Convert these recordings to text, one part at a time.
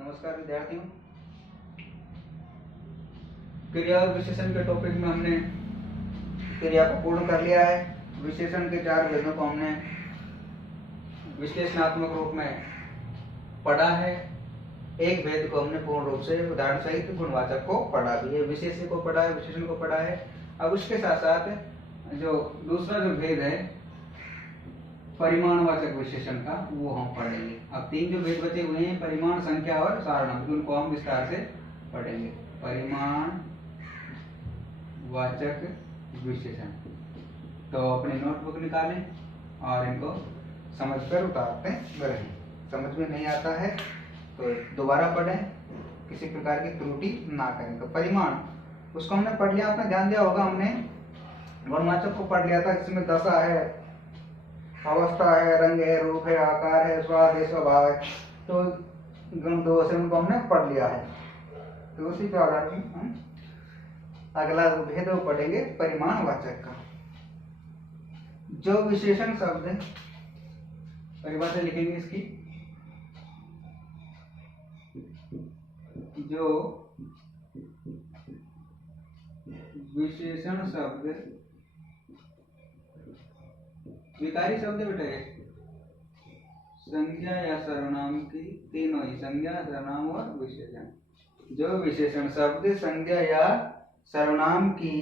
नमस्कार विद्यार्थियों। क्रिया और विशेषण के टॉपिक में हमने क्रिया को पूर्ण कर लिया है। विशेषण के 4 भेदों को हमने विश्लेषणात्मक रूप में पढ़ा है। एक भेद को हमने पूर्ण रूप से उदाहरण सहित गुणवाचक को पढ़ा भी है, विशेषण को पढ़ा है, विशेषण को पढ़ा है। अब उसके साथ साथ जो दूसरा जो भेद है परिमाणवाचक विशेषण का, वो हम पढ़ेंगे। अब 3 जो भेद बचे हुए हैं, परिमाण, संख्या और सारणांक, उनको हम विस्तार से पढ़ेंगे। परिमाणवाचक विशेषण। तो अपनी नोटबुक निकालें और इनको समझकर उतारते रहें। समझ में नहीं आता है तो दोबारा पढ़ें, किसी प्रकार की त्रुटि ना करें। तो परिमाण, उसको हमने पढ़ लिया, आपने ध्यान दिया होगा, हमने गुणवाचक को पढ़ लिया था, जिसमें दशा है, अवस्था है, रंग है, रूप है, आकार है, स्वाद है, स्वभाव है। तो गुण दोष है, उनको हमने पढ़ लिया है। तो उसी के आधार पर हम अगला भेद वो पढ़ेंगे परिमाणवाचक का। जो विशेषण शब्द है, परिभाषा लिखेंगे इसकी। जो विशेषण शब्द, विकारी शब्द बेटा है, संज्ञा या सर्वनाम की, तीनों ही, संज्ञा, सर्वनाम और विशेषण। जो विशेषण शब्द संज्ञा या सर्वनाम की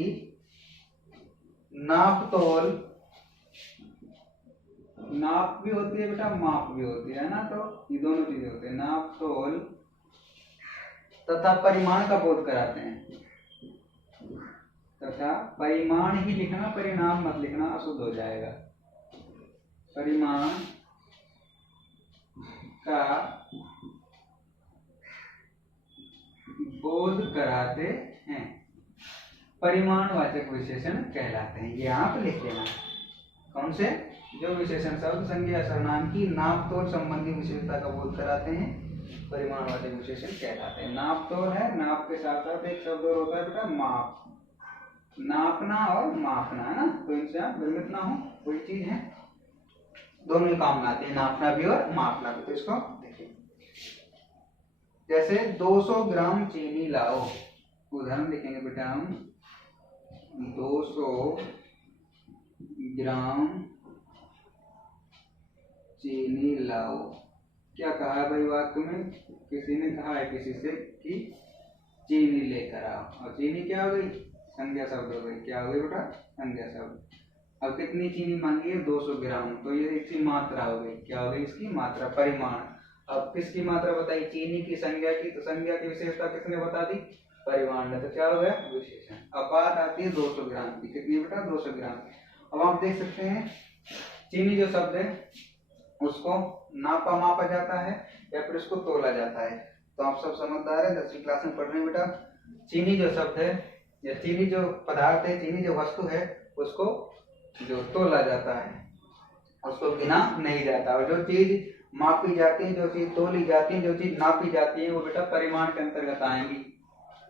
नाप तोल, नाप भी होती है बेटा, माप भी होती है ना, तो ये दोनों चीजें होती है। नाप तोल तथा परिमाण का बोध कराते हैं। तथा परिमाण ही लिखना, परिणाम मत लिखना, अशुद्ध हो जाएगा। परिमाण का बोध कराते हैं, परिमाणवाचक विशेषण कहलाते हैं। ये आप लिख लेना। कौन से? जो विशेषण शब्द संज्ञा सर्वनाम की नाप तोल संबंधी विशेषता का बोध कराते हैं, परिमाणवाचक विशेषण कहलाते हैं। नाप तोल है, नाप के साथ साथ एक शब्द और होता है बेटा, माप। नापना और मापना, है ना, तो इनसे आप भ्रमित ना हो, कोई चीज है, दोनों ही काम में आते हैं, नापना भी और मापना भी। तो इसको देखिए, जैसे 200 ग्राम चीनी लाओ, उदाहरण लिखेंगे बेटा हम, 200 ग्राम चीनी लाओ। क्या कहा है भाई वाक्य में? किसी ने कहा है किसी से कि चीनी लेकर आओ, और चीनी क्या हो गई? संज्ञा शब्द हो गई। क्या हो गई बेटा? संज्ञा शब्द। अब कितनी चीनी मांगी है? 200 ग्राम। तो ये इसकी मात्रा हो गई। क्या हो गई? इसकी मात्रा, परिमाण। अब किसकी मात्रा बताई? चीनी की, संज्ञा की। तो संज्ञा की विशेषता किसने बता दी? परिमाण ने। तो क्या हो गया? विशेषण। अब बात आती है 200 ग्राम की। कितनी बेटा? 200 ग्राम। अब आप देख सकते हैं, चीनी जो शब्द है उसको नापा मापा जाता है या फिर उसको तोला जाता है। तो आप सब समझदार है, 10वीं क्लास में पढ़ रहे हैं बेटा। चीनी जो शब्द है या चीनी जो पदार्थ है, चीनी जो वस्तु है, उसको जो तोला जाता है, उसको गिना नहीं जाता। और जो चीज मापी जाती है, जो चीज तोली जाती है, जो चीज नापी जाती है, वो बेटा परिमाण के अंतर्गत आएंगी,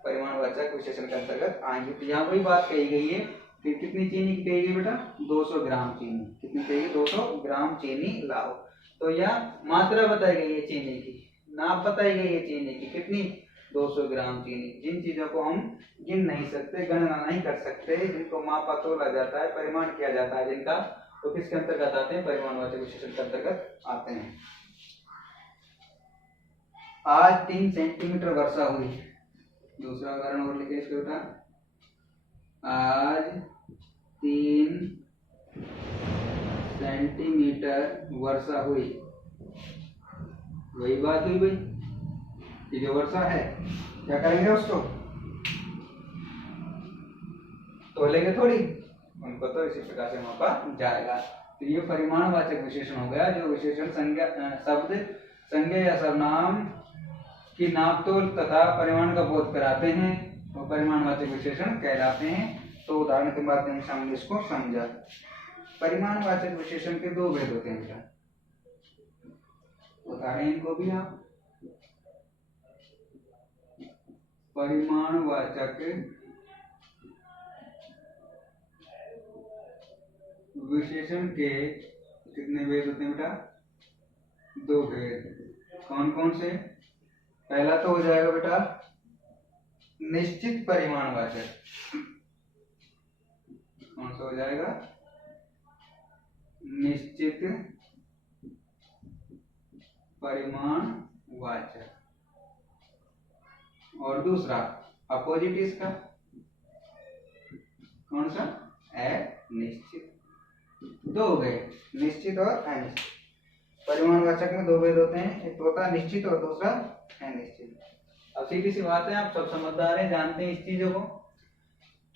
परिमाणवाचक विशेषण के अंतर्गत आएंगी। तो यहाँ वही बात कही गई है कि कितनी चीनी की कही गई बेटा? 200 ग्राम चीनी। कितनी कही? 200 ग्राम चीनी लाओ। तो यह मात्रा बताई गई है चीनी की, नाप बताई गई है चीनी की। कितनी? 200 ग्राम चीनी। जिन चीजों को हम गिन नहीं सकते, गणना नहीं कर सकते, जिनको मापा तोला जाता है, परिमाण किया जाता है जिनका, तो किसके अंतर्गत आते हैं? परिमाणवाचक विशेषण के अंतर्गत आते हैं। आज 3 सेंटीमीटर वर्षा हुई। दूसरा उदाहरण और लिखे इसके बेटा। आज 3 सेंटीमीटर वर्षा हुई। वही बात हुई भाई, ये जो वर्षा है, क्या करेंगे? उसको तोलेंगे थोड़ी, उनको तो इसी प्रकार से मापा जाएगा। तो ये परिमाणवाचक विशेषण हो गया। जो विशेषण संज्ञा शब्द संज्ञा या सर्वनाम की नापतोल तथा परिमाण का बोध कराते हैं, वो परिमाणवाचक विशेषण कहलाते हैं। तो उदाहरण के माध्यम से हमने इसको समझा। परिमाणवाचक विशेषण के 2 भेद होते हैं बेटा, बताएं इनको भी आप। परिमाणवाचक विशेषण के कितने भेद होते हैं बेटा? 2 भेद। कौन कौन से? पहला तो हो जाएगा बेटा निश्चित परिमाणवाचक। कौन सा हो जाएगा? निश्चित परिमाणवाचक। और दूसरा अपोजिट इसका कौन सा? अनिश्चित। दो हो गए, निश्चित और अनिश्चित। परिमाणवाचक में दो भेद होते हैं, एक होता है निश्चित और दूसरा अनिश्चित। अब सीधी सी बात है, आप सब समझदार हैं, जानते हैं इस चीजों को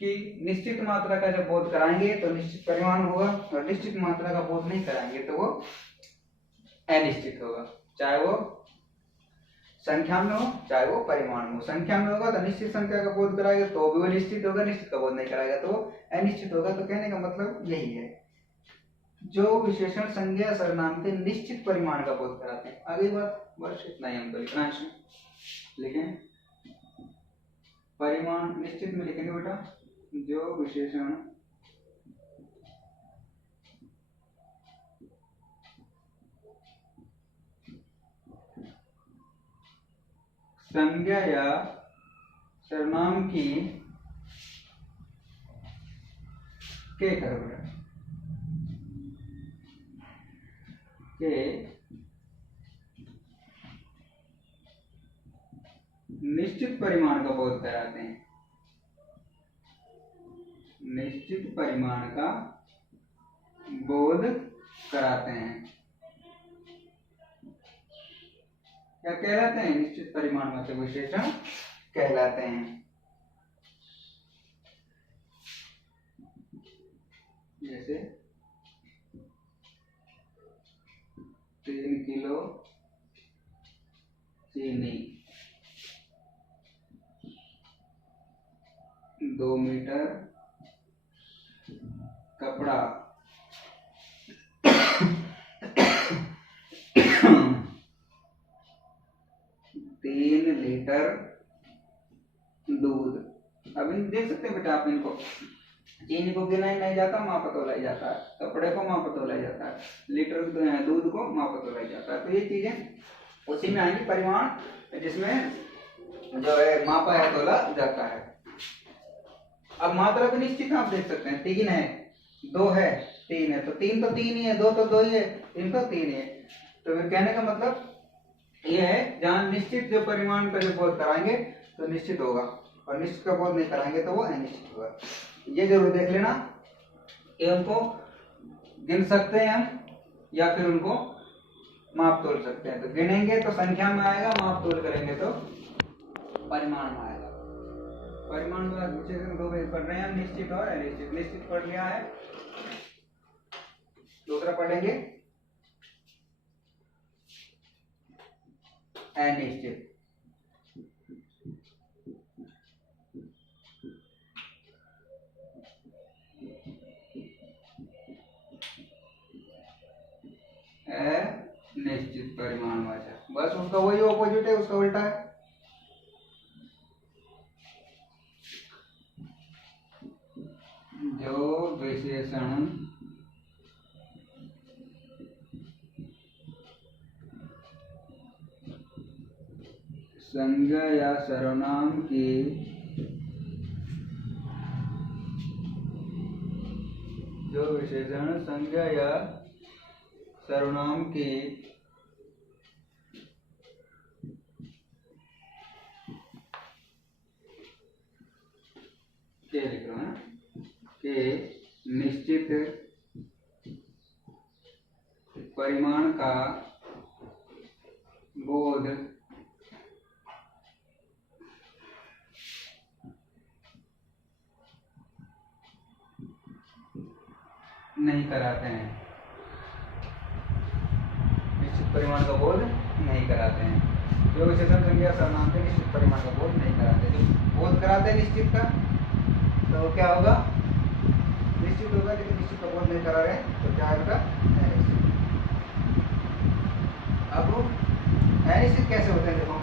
कि निश्चित मात्रा का जब बोध कराएंगे तो निश्चित परिमाण होगा, और निश्चित मात्रा का बोध नहीं कराएंगे तो वो अनिश्चित होगा। चाहे वो संख्या में हो चाहे वो परिमाण में हो। संख्या में होगा तो निश्चित संख्या का बोध कराएगा तो भी वो निश्चित होगा, निश्चित का बोध नहीं कराएगा तो वो अनिश्चित होगा। तो कहने का मतलब यही है, जो विशेषण संज्ञा सर्वनाम के निश्चित परिमाण का बोध कराते हैं। अगली बात बस इतना ही हमको लिखना है इसमें। लिखें परिमाण निश्चित में लिखेंगे बेटा जो विशेषण संज्ञा या सर्वनाम की के करो बेटा के निश्चित परिमाण का बोध कराते हैं। निश्चित परिमाण का बोध कराते हैं। क्या कहलाते हैं? निश्चित परिमाणवाचक विशेषण कहलाते हैं। जैसे 3 किलो चीनी, 2 मीटर कपड़ा, 3 लीटर दूध। अब इन देख सकते हैं बेटा आप, इनको चीनी को गिना नहीं जाता, मापा तोला जाता है, कपड़े को मापा तोला जाता है, लीटर दूध को मापा तोला जाता है। तो ये चीजें उसी में आएंगी परिमाण जिसमें जो है मापा है तोला जाता है। अब मात्रा भी निश्चित आप देख सकते हैं, 3 है, 2 है, 3 है, तो 3 तो 3 ही है, 2 तो 2 ही है, 3 तो 3 ही है। तो फिर कहने का मतलब ये है, जहां निश्चित जो परिमाण का जो बोध कराएंगे तो निश्चित होगा, और निश्चित का बोध नहीं कराएंगे तो वो अनिश्चित होगा। ये जरूर देख लेना कि उनको गिन सकते हैं हम या फिर उनको माप तोल सकते हैं। तो गिनेंगे तो संख्या में आएगा, माप तोल करेंगे तो परिमाण में आएगा। परिमाण विशेषण दो भेद पढ़ रहे हैं, निश्चित और अनिश्चित। निश्चित पढ़ लिया है, दूसरा पढ़ेंगे अनिश्चित। अनिश्चित परिमाणवाचक, बस उसका वही ऑपोजिट है, उसका उल्टा है। जो विशेषण संज्ञा या सर्वनाम की जो विशेषण संज्ञा या सर्वनाम की के लिख रहा हूं के निश्चित परिमाण का बोध नहीं कराते हैं। निश्चित परिमाण का बोध नहीं कराते हैं। जो विशेषण संज्ञा सर्वनाम के निश्चित परिमाण का बोध नहीं कराते। जो बोध कराते हैं निश्चित का तो क्या होगा? निश्चित होगा, लेकिन निश्चित का बोध नहीं करा रहे तो क्या होगा? अनिश्चित। अब अनिश्चित कैसे होते हैं देखो,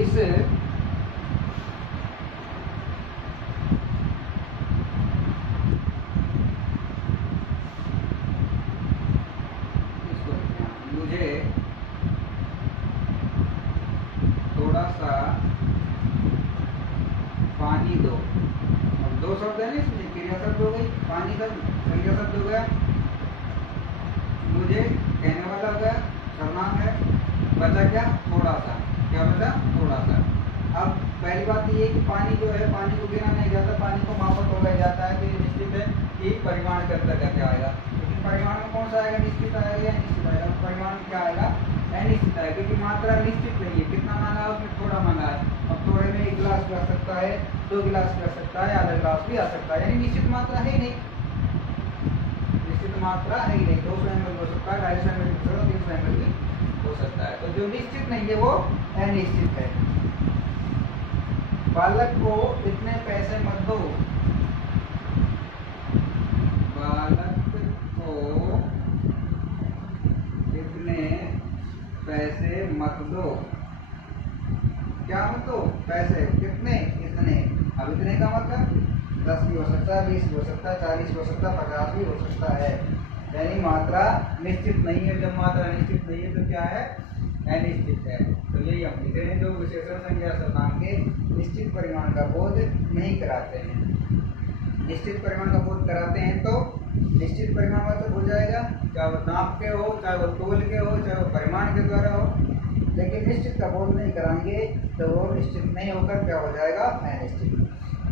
इस पानी का संज्ञा शब्द हो गया, मुझे कहने वाला हो गया, सर्वनाम है, बचा क्या, थोड़ा सा, क्या बचा, थोड़ा सा। अब पहली बात ये कि पानी जो है, पानी को गिना नहीं जाता, पानी को मापा तोला जाता है, तो ये निश्चित है कि परिमाण के अंतर्गत क्या आएगा। लेकिन परिमाण में कौन सा आएगा, निश्चित आएगा या निश्चित आएगा। परिमाण में क्या आएगा, अनिश्चित आएगा, क्योंकि मात्रा निश्चित नहीं है, कितना मांगा है उसमें, थोड़ा मांगा है। अब थोड़े में 1 गिलास भी आ सकता है, 2 गिलास भी आ सकता है, आधा गिलास भी आ सकता है, यानी निश्चित मात्रा है नहीं, निश्चित मात्रा है ही नहीं। 200 ml हो सकता है, 250 ml भी हो सकता है, 300 ml भी हो सकता है। तो जो निश्चित नहीं है वो अनिश्चित है। बालक को इतने पैसे मत दो, बालक को इतने पैसे मत दो, क्या मत दो, पैसे कितने, इतने। अब इतने का मतलब 10 भी हो सकता है, 20 भी हो सकता है, 40 भी हो सकता है, 50 भी हो सकता है, यानी मात्रा निश्चित नहीं है। जब मात्रा निश्चित नहीं है तो क्या है, अनिश्चित है। तो यही हम लिख रहे हैं, जो विशेषण संज्ञा सर्वनाम के निश्चित परिमाण का बोध नहीं कराते हैं। निश्चित परिमाण का बोध कराते हैं तो निश्चित परिमाण मतलब हो जाएगा, चाहे वो नाप के हो, चाहे वो तोल के हो, चाहे वो परिमाण के द्वारा हो। लेकिन निश्चित का बोध नहीं कराएंगे तो वो निश्चित नहीं होकर क्या हो जाएगा, अनिश्चित।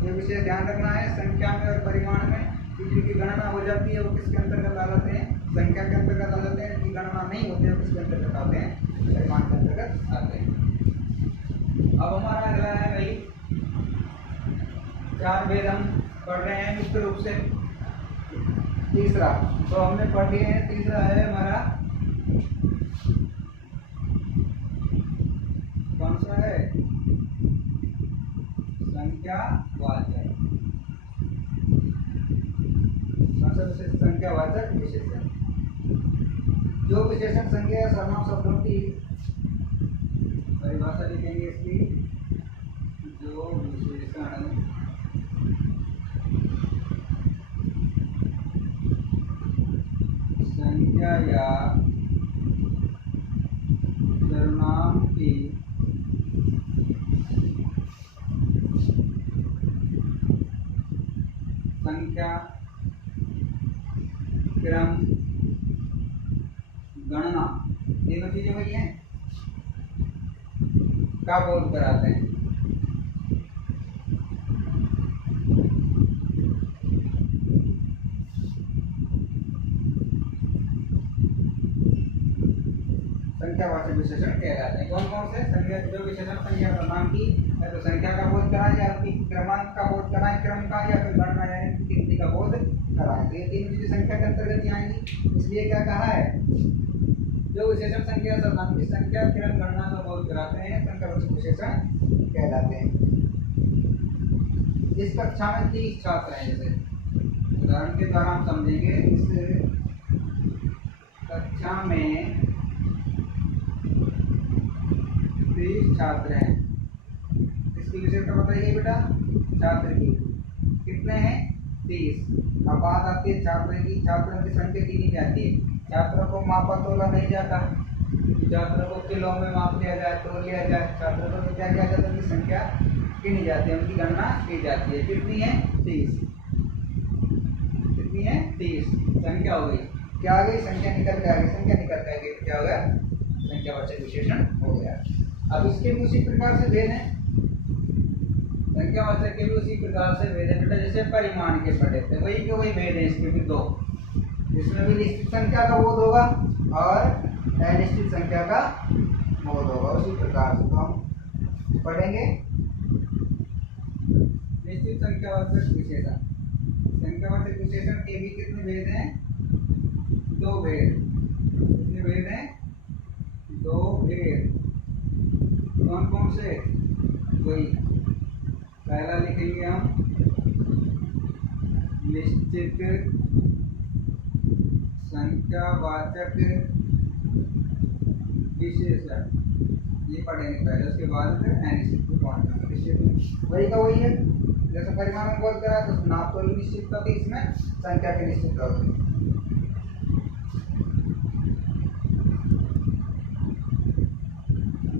ये विशेष ध्यान रखना है। संख्या में और परिमाण में जिनकी गणना हो जाती है वो किसके अंतर्गत आ जाते हैं, संख्या के अंतर्गत आ जाते हैं। जिनकी गणना नहीं होती है किसके अंतर्गत आते हैं, परिमाण के अंतर्गत आते हैं। अब हमारा अगला है भाई 4 भेद हम पढ़ रहे हैं मुख्य रूप से। तीसरा तो हमने पढ़ लिए हैं, तीसरा है हमारा कौन सा है, संख्यावाचक। कौन सा विशेषण, संख्यावाचक विशेषण। जो विशेषण संज्ञा या सर्वनाम शब्दों की परिभाषा लिखेंगे इसकी, जो विशेषण संज्ञा या सर्वनाम की संख्या, क्रम, गणना, तीनों चीजें वही हैं, का बोध कराते हैं। संख्यावाचक विशेषण कहलाते हैं। कौन कौन से, संख्या, जो विशेषण संख्या सर्वनाम की या तो संख्या का बोध कराए, या फिर क्रमांक का बोध कराए, क्रम का, या फिर गणना यानी गिनती का बोध कराए। तो ये तीन चीजें संख्या के अंतर्गत आएंगी। इसलिए क्या कहा है, जो विशेषण संख्या सर्वनाम की संख्या, क्रम, गणना का बोध कराते हैं, संख्यावाचक विशेषण कहलाते हैं। इस कक्षा में 30 छात्र हैं। जैसे उदाहरण के द्वारा हम समझेंगे, इस कक्षा में 30 छात्र हैं। इसकी विशेषता बताइए बेटा, छात्र की कितने हैं, 30। अब बात आती है छात्र की, छात्रों की संख्या गिनी जाती है। छात्रों को मापा तोला नहीं जाता, छात्रों को किलो में माप लिया जाए, तोल लिया जाए। छात्रों को क्या किया जाता है, उनकी संख्या गिनी जाती है, उनकी गणना की जाती है। कितनी है, 30। कितनी है, 30 संख्या हो गई। क्या आ गई, संख्या निकल के आ गई, संख्या निकल के आ गई, क्या हो गया, संख्यावाचक विशेषण हो गया। अब इसके भी उसी प्रकार से भेद हैं, संख्यावाचक के भी उसी प्रकार से भेद हैं बेटा, जैसे परिमाण के पढ़े थे, वही के वही भेद है। इसके भी दो, इसमें भी निश्चित संख्या का बोध होगा और अनिश्चित संख्या का बोध होगा। उसी प्रकार से तो हम पढ़ेंगे निश्चित संख्यावाचक विशेषण। संख्यावाचक विशेषण के भी कितने भेद हैं, 2 भेद। कितने भेद हैं, 2 भेद। कौन कौन से, वही पहला लिखेंगे हम निश्चित संख्यावाचक विशेषण, ये पढ़ेंगे पहले, उसके बाद फिर अनिश्चित को पढ़ना। निश्चित वही का वही है, जैसे परिमाण में बोल करा तो नाप तो निश्चित होती, इसमें संख्या की निश्चित होती।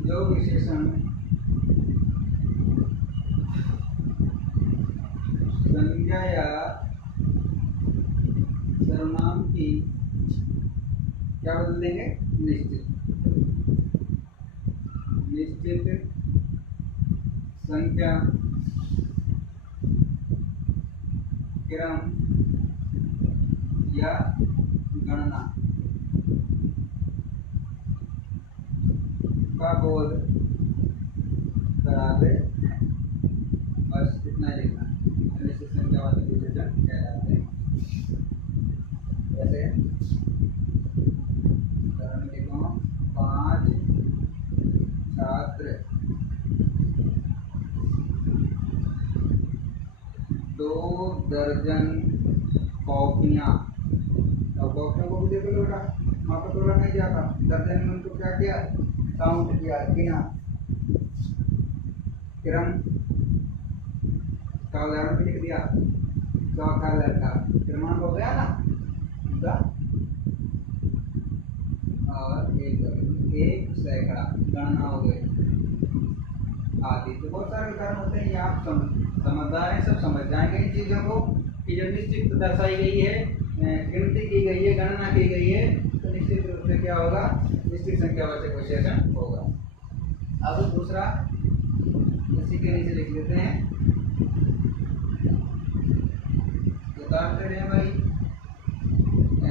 जो विशेषण संज्ञा या सर्वनाम की क्या बदल देंगे, निश्चित संख्या, क्रम या गणना का बोध कराते हैं। बस इतना ही लिखना है। निश्चित संख्यावाचक विशेषण कहलाते हैं। जैसे उदाहरण लिखो, 5 छात्र 2 दर्जन कॉपियाँ। अब कॉपियों को भी देखो बेटा, वहाँ पर तोड़ा नहीं जाता, दर्जन में उनको क्या किया, काउंट किया, गिना। क्रम का उदाहरण भी लिख दिया, चौथा लड़का क्रमांक हो गया ना उनका। और एक सैकड़ा गणना हो गई आदि। तो बहुत सारे उदाहरण होते हैं, ये आप समझदार हैं, सब समझ जाएंगे इन चीज़ों को कि जब निश्चित दर्शाई गई है, गिनती की गई है, गणना की गई है, तो निश्चित रूप से क्या होगा, निश्चित संख्यावाचक विशेषण होगा। अब दूसरा इसी के नीचे लिख लेते हैं, उतारते रहे भाई,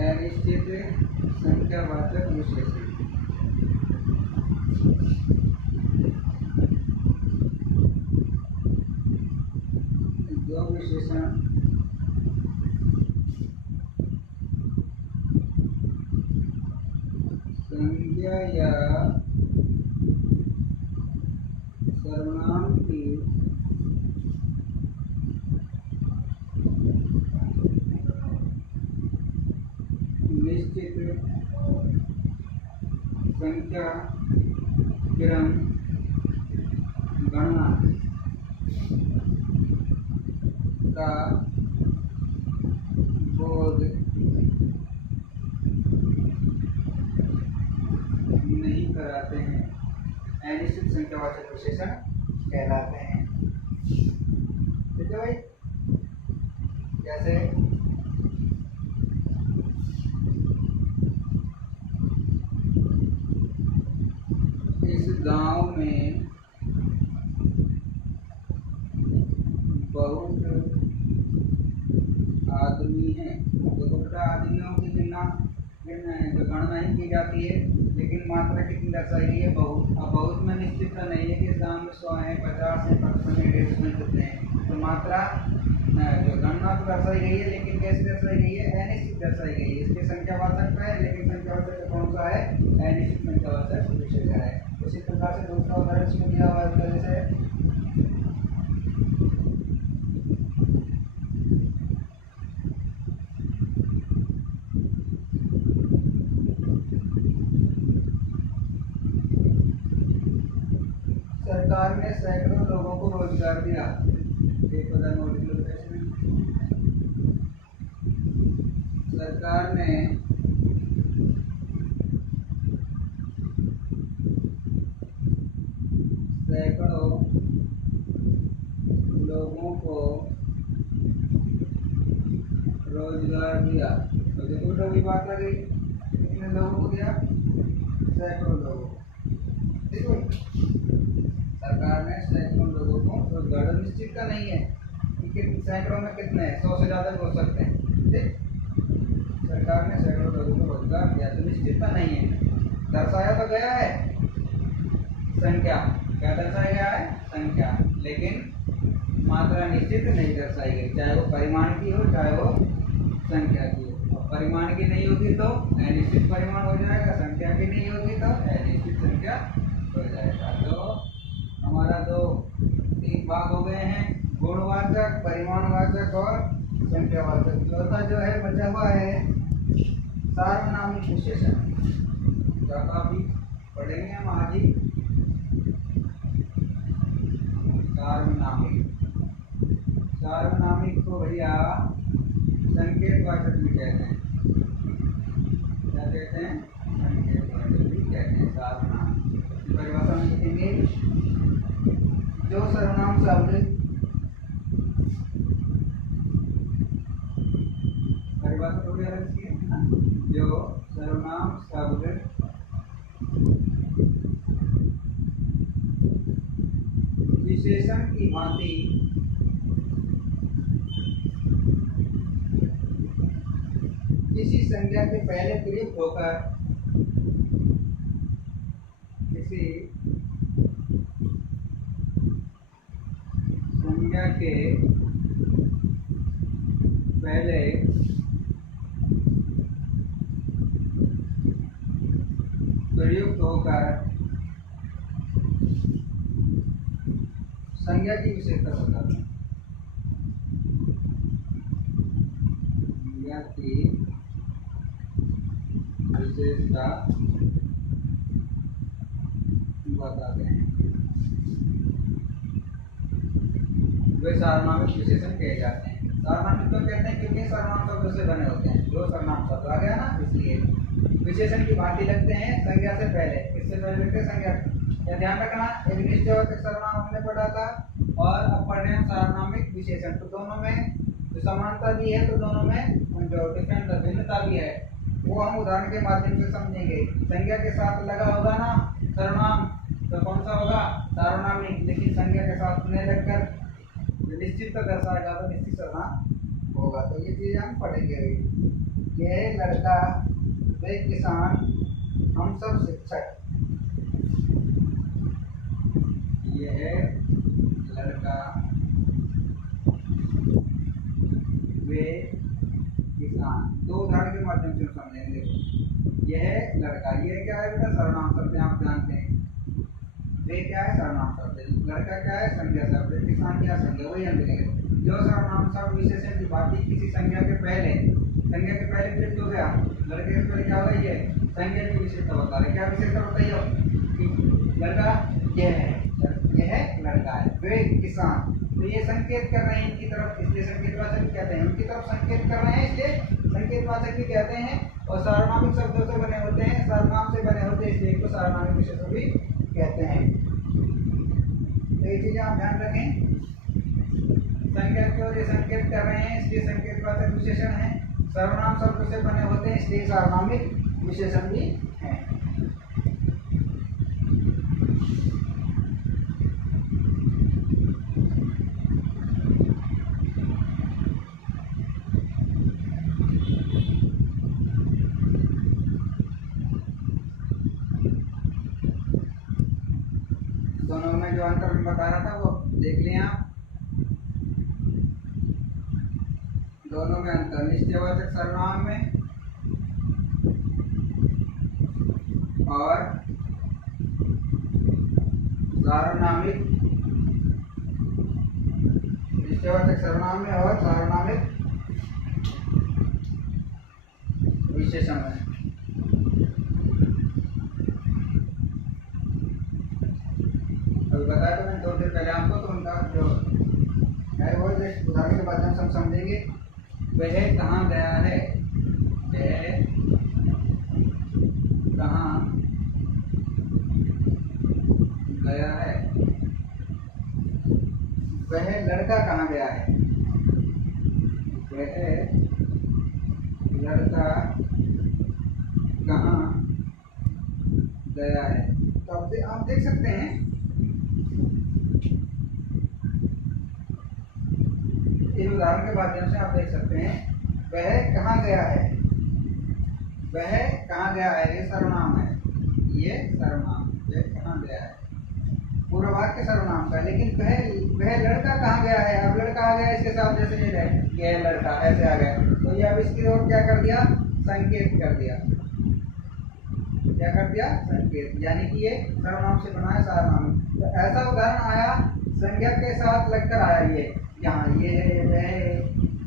अनिश्चित संख्यावाचक विशेषण। जो विशेषण संज्ञा या सर्वनाम की निश्चित संख्या, क्रम, गणना का बोध नहीं कराते हैं, अनिश्चित संख्यावाचक विशेषण कहलाते हैं। ठीक है भाई। जैसे इस गांव में बहुत आदमी हैं। तो बेटा आदमियों की गणना ही की जाती है, लेकिन मात्रा कितनी दर्शाई गई है, बहुत। अब बहुत में निश्चितता नहीं है कि इस गाँव में 100 है, 50 है, 55 है, 150 कितने हैं। तो मात्रा जो गणना तो दर्शाई गई है, लेकिन कैसे दर्शाई गई है, अनिश्चित दर्शाई गई है। इसके संख्यावाचक है, लेकिन संख्यावाचक कौन सा है, अनिश्चित संख्यावाचक विशेषण है। उसी प्रकार से दूसरा उदाहरण इसमें दिया हुआ है, जैसे सरकार ने सैकड़ों लोगों को रोजगार दिया। सरकार ने सैकड़ों लोगों को रोजगार दिया। तो देखो तो भी बात आ गई, कितने लोगों को दिया, सैकड़ों लोगों को। देखो सरकार ने सैकड़ों लोगों को रोजगार, निश्चितता नहीं है कि सैकड़ों में कितने हैं, 100 से ज़्यादा भी हो सकते हैं। ठीक, सरकार ने सैकड़ों लोगों को रोजगार दिया, तो निश्चितता नहीं है। दर्शाया तो गया है संख्या, क्या दर्शाया गया है, संख्या, लेकिन मात्रा निश्चित नहीं दर्शाई गई, चाहे वो परिमाण की हो, चाहे वो संख्या की हो। और परिमाण की नहीं होगी तो अनिश्चित परिमाण हो जाएगा, संख्या की नहीं होगी तो अनिश्चित संख्या हो जाएगा। तो हमारा 3 भाग हो गए हैं, गुणवाचक, परिमाणवाचक और संख्यावाचक। चौथा जो है बचा हुआ है सार्वनामिक विशेषण, चौथा भी पढ़ेंगे हम आज ही। सार्वनामिक को भैया संकेतवाचक भी कहते हैं। क्या कहते हैं, संकेतवाचक भी कहते हैं। सार्वनामिक परिभाषा में लिखेंगे, जो सर्वनाम शब्द परिभाषा थोड़ी अलग सी है ना, जो सर्वनाम शब्द विशेषण की भांति किसी संज्ञा के पहले प्रयुक्त होकर किसी संज्ञा के पहले प्रयुक्त होकर संज्ञा की विशेषता बताते हैं। संज्ञा की विशेषता बताते हैं, वे सार्वनामिक विशेषण कहे जाते हैं। सार्वनामिक क्यों कहते हैं? क्योंकि सर्वनाम शब्दों से बने होते हैं। जो सर्वनाम शब्द आ गया ना, इसलिए विशेषण की भांति लगते हैं संज्ञा से पहले। किससे पहले लगते हैं? संज्ञा। यह ध्यान रखना, एक निश्चयवाचक सर्वनाम हमने पढ़ा था और अब पढ़ रहे हैं सार्वनामिक विशेषण। तो दोनों में जो समानता भी है, तो दोनों में जो डिफरेंट भिन्नता भी है, वो हम उदाहरण के माध्यम से समझेंगे। संज्ञा के साथ लगा होगा ना सर्वनाम, तो कौन सा होगा? सार्वनामिक। लेकिन संज्ञा के साथ न लगकर निश्चित तो दर्शाएगा तो निश्चित सर्वनाम होगा। तो ये चीज हम पढ़ेंगे अभी। यह लड़का, वे किसान, हम सब शिक्षक। यह लड़का, वे किसान। दो उदाहरण के माध्यम से समझेंगे। देखो, यह लड़का, ये क्या है बेटा? सर्वनाम शब्द आप जानते हैं। वे क्या है? सर्वनाम शब्द। लड़का क्या है? संज्ञा शब्द। किसान क्या? संज्ञा। वही हम लिखेंगे। जो सर्वनाम शब्द विशेषण की भांति किसी संज्ञा के पहले प्रयुक्त हो गया, लड़के के पहले क्या होगा? ये संज्ञा की विशेषता बता रहे। क्या विशेषता बताइए? लड़का यह है, यह लड़का है, वे किसान। तो ये संकेत कर रहे हैं इनकी तरफ, इसलिए संकेतवाचक भी कहते हैं। उनकी तरफ संकेत कर रहे हैं, इसलिए संकेतवाचक भी कहते हैं। और सार्वनामिक शब्दों से बने होते हैं, सर्वनाम से बने होते हैं, इसलिए इनको सार्वनामिक विशेषण भी कहते हैं। तो ये चीजें आप ध्यान रखें। संज्ञा की ओर ये संकेत कर रहे हैं, इसलिए संकेतवाचक विशेषण है। सर्वनाम शब्दों से बने होते हैं, इसलिए सार्वनामिक विशेषण भी है। दोनों में जो अंतर मैं बता रहा था वो देख लें आप। दोनों में अंतर निश्चयवाचक सर्वनाम में और सार्वनामिक, निश्चयवाचक सर्वनाम में और सार्वनामिक विशेषण में। अभी बताया तो मैंने 2 दिन पहले आपको, तो उनका जो है वो उदाहरण के माध्यम से हम समझेंगे। वह कहाँ गया है? वह कहाँ गया है? वह लड़का कहाँ गया है? वह लड़का कहाँ गया है? तो अब आप देख सकते हैं, इन उदाहरण के माध्यम से आप देख सकते हैं, वह कहाँ गया है? वह कहाँ गया है? ये सर्वनाम है, ये सर्वनाम। वह कहाँ गया है पूरा वाक्य सर्वनाम का, लेकिन वह लड़का कहाँ गया है? अब लड़का आ गया, इसके साथ जैसे ये है, ये लड़का ऐसे आ गया, तो ये अब इसकी ओर क्या कर दिया? संकेत कर दिया। क्या कर दिया? संकेत। यानी कि ये सर्वनाम से बना है सार्वनाम। तो ऐसा उदाहरण आया, संज्ञा के साथ लगकर आया, ये यहाँ ये वह,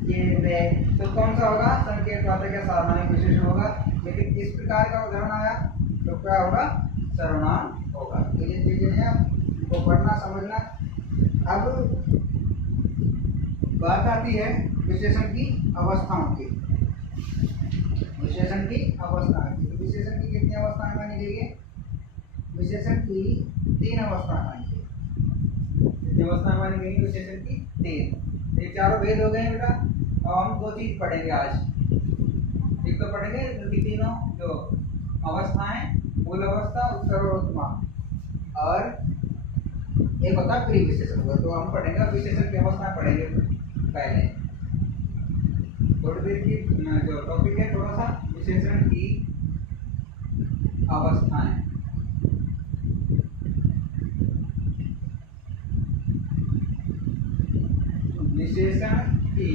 ये वे, तो कौन सा होगा? संकेतवाचक या सार्वनामिक विशेषण होगा। लेकिन इस प्रकार का उदाहरण आया तो क्या होगा? सर्वनाम होगा। तो ये चीजें हैं, आपको पढ़ना समझना। अब बात आती है विशेषण की अवस्थाओं की। विशेषण की अवस्थाएं, तो विशेषण की कितनी अवस्थाएं मानी गई? विशेषण की 3 अवस्थाएं मानी गई। कितनी अवस्थाएं मानी गई विशेषण की? 3। ये चारों भेद हो गए बेटा। अब हम 2 चीज पढ़ेंगे आज। एक तो पढ़ेंगे कि तीनों जो अवस्थाएं, मूल अवस्था, उत्तर और उत्तमा, और एक होता है प्री विशेषण का। तो हम पढ़ेंगे विशेषण की अवस्था पढ़ेंगे पहले, थोड़ी देर की जो टॉपिक है थोड़ा सा विशेषण की अवस्थाएं। विशेषण की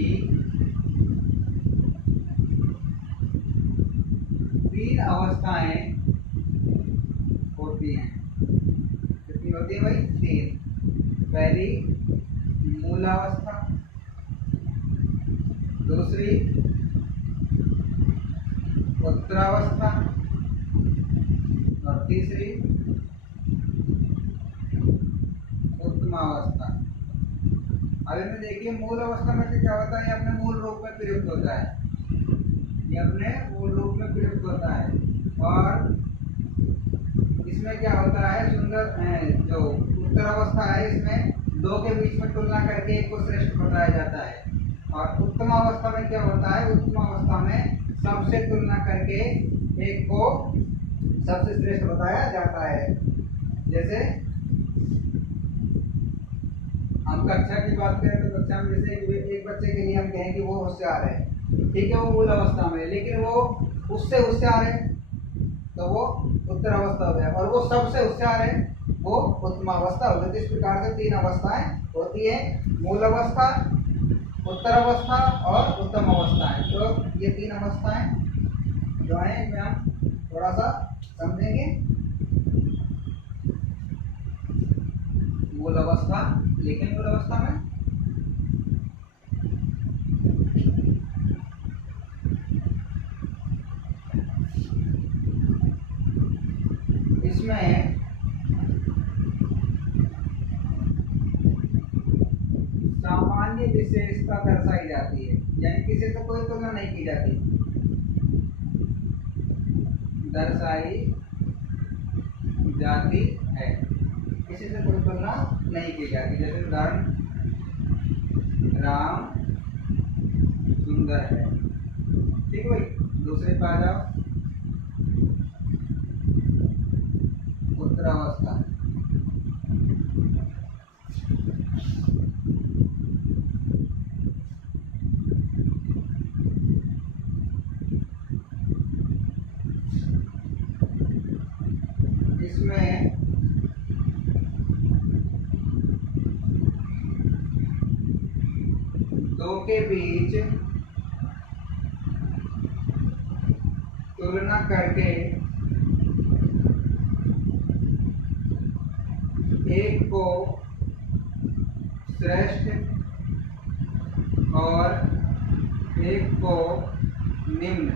3 अवस्थाएं होती हैं। कितनी होती है भाई? 3। पहली मूलावस्था, दूसरी उत्तरावस्था, और तीसरी उत्तमावस्था। अभी में देखिए मूल अवस्था में से क्या होता है, ये अपने मूल रूप में प्रयुक्त होता है, ये अपने मूल रूप में प्रयुक्त होता है। और इसमें क्या होता है, सुंदर जो उत्तर अवस्था है इसमें 2 के बीच में तुलना करके एक को श्रेष्ठ बताया जाता है। और उत्तम अवस्था में क्या होता है, उत्तम अवस्था में सबसे तुलना करके एक को सबसे श्रेष्ठ बताया जाता है। जैसे हम कक्षा की बात करें तो कक्षा में जैसे एक बच्चे के लिए हम कहें कि वो होशियार है, ठीक है, वो मूल अवस्था में, लेकिन वो उससे होशियार है तो वो उत्तर अवस्था हो गया, और वो सबसे होशियार है वो उत्तम अवस्था हो गई। इस प्रकार से 3 अवस्थाएं होती है, मूल अवस्था, उत्तर अवस्था और उत्तम अवस्थाएं। तो ये 3 अवस्थाएं जो है इनमें हम थोड़ा सा समझेंगे। मूल अवस्था, लेकिन मूल अवस्था में इसमें सामान्य विशेषता दर्शाई जाती है, यानी किसी से कोई तुलना नहीं की जाती, दर्शाई जाती है, किसी से कोई तुलना नहीं की जाती। जैसे उदाहरण, राम सुंदर है, ठीक है भाई। दूसरे पे आ जाओ, उत्तरावस्था, इसमें दो के बीच तुलना करके एक को श्रेष्ठ और एक को निम्न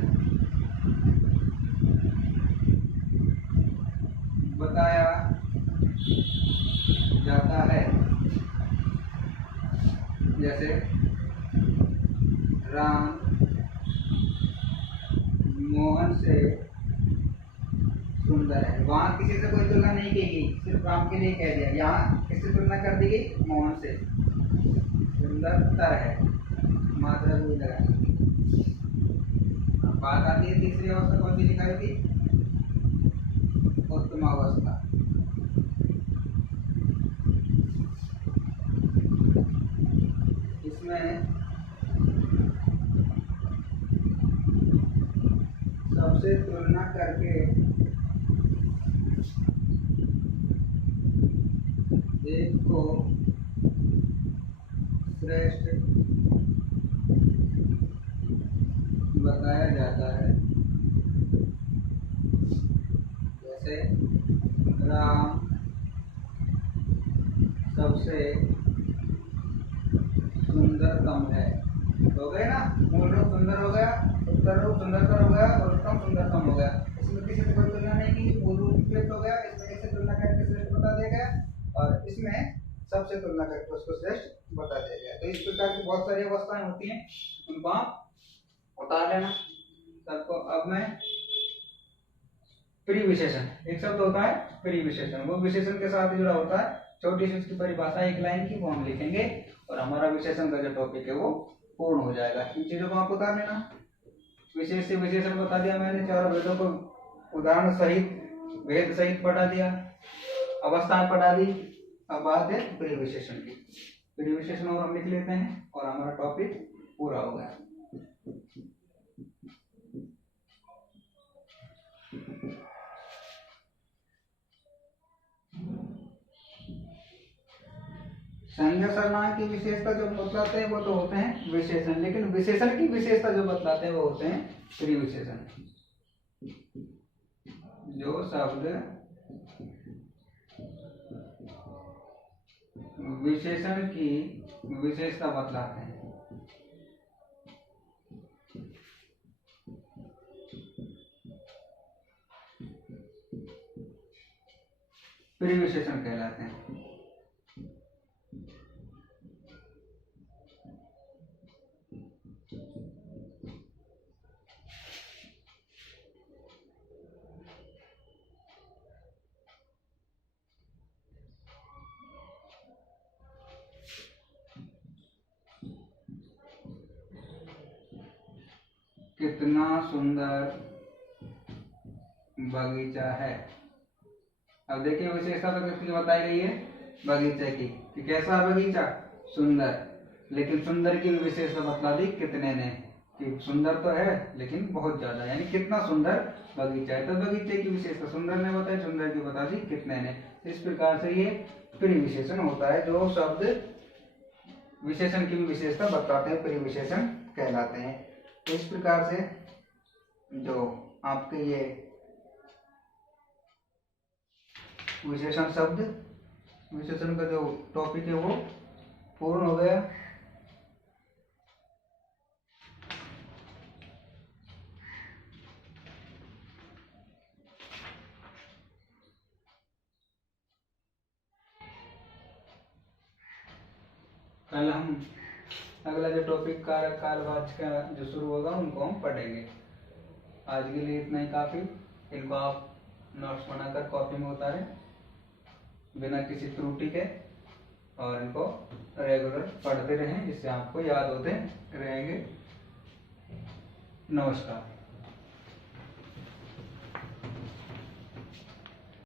बताया जाता है। जैसे राम मोहन से सुंदर है, वहां किसी से कोई तुलना नहीं की गई, सिर्फ राम के लिए कह दिया। यहाँ किससे तुलना कर दी गई? मोहन से। सुंदरतर है, मात्रा कोई लगा। बात आती है तीसरी अवस्था, कौन सी दिखाई थी? उत्तम अवस्था। इसमें सबसे तुलना करके एक को श्रेष्ठ बताया जाता है। जैसे राम सबसे सुंदरतम है, हो गए ना, मूल रूप सुंदर हो गया, उत्तर रूप सुंदरतर हो गया, और उत्तम सुंदरतम हो गया। इसमें किसी से कोई तुलना नहीं की, मूल रूप श्रेष्ठ हो गया, इसमें किसी तुलना करके श्रेष्ठ बता दिया गया, और इसमें सबसे तुलना करके उसको श्रेष्ठ बता दिया गया। तो इस प्रकार की बहुत सारी अवस्थाएं होती हैं, उनको आप उतार लेना सबको। अब मैं प्री विशेषण, एक शब्द होता है प्री विशेषण, वो विशेषण के साथ जुड़ा होता है। छोटी सी उसकी परिभाषा एक लाइन की, वो हम लिखेंगे और हमारा विशेषण का जो टॉपिक है वो पूर्ण हो जाएगा। इन चीजों को आप उतार लेना। विशेष से विशेषण बता दिया मैंने, चारों भेदों को उदाहरण सहित भेद सहित पढ़ा दिया, अवस्थाएं पढ़ा दी। अब बात है प्रिय विशेषण की। प्रिय विशेषण और हम लिख लेते हैं और हमारा टॉपिक पूरा हो गया। संज्ञा सर्वनाम की विशेषता जो बतलाते हैं वो तो होते हैं विशेषण, लेकिन विशेषण की विशेषता जो बतलाते हैं वो होते हैं प्रिय विशेषण। जो शब्द विशेषण की विशेषता बतलाते हैं प्रिय विशेषण कहलाते हैं। कितना सुंदर बगीचा है। अब देखिए विशेषता तो किसकी बताई गई है, बगीचे की, कि कैसा बगीचा, सुंदर। लेकिन सुंदर की विशेषता बतला दी कितने ने, कि सुंदर तो है लेकिन बहुत ज्यादा, यानी कितना सुंदर बगीचा है। तो बगीचे की विशेषता सुंदर ने बताई, सुंदर की बता दी कितने ने। इस प्रकार से ये प्रिय विशेषण होता है, जो शब्द विशेषण की भी विशेषता बताते हैं प्रिय विशेषण कहलाते हैं। तो इस प्रकार से जो आपके ये विशेषण शब्द विशेषण का जो टॉपिक है वो पूर्ण हो गया। कल हम अगला जो टॉपिक कारक कालवाचक का जो शुरू होगा उनको हम पढ़ेंगे। आज के लिए इतना ही काफी। इनको आप नोट्स बनाकर कॉपी में उतारें बिना किसी त्रुटि के, और इनको रेगुलर पढ़ते रहें, जिससे आपको याद होते रहेंगे। नमस्कार।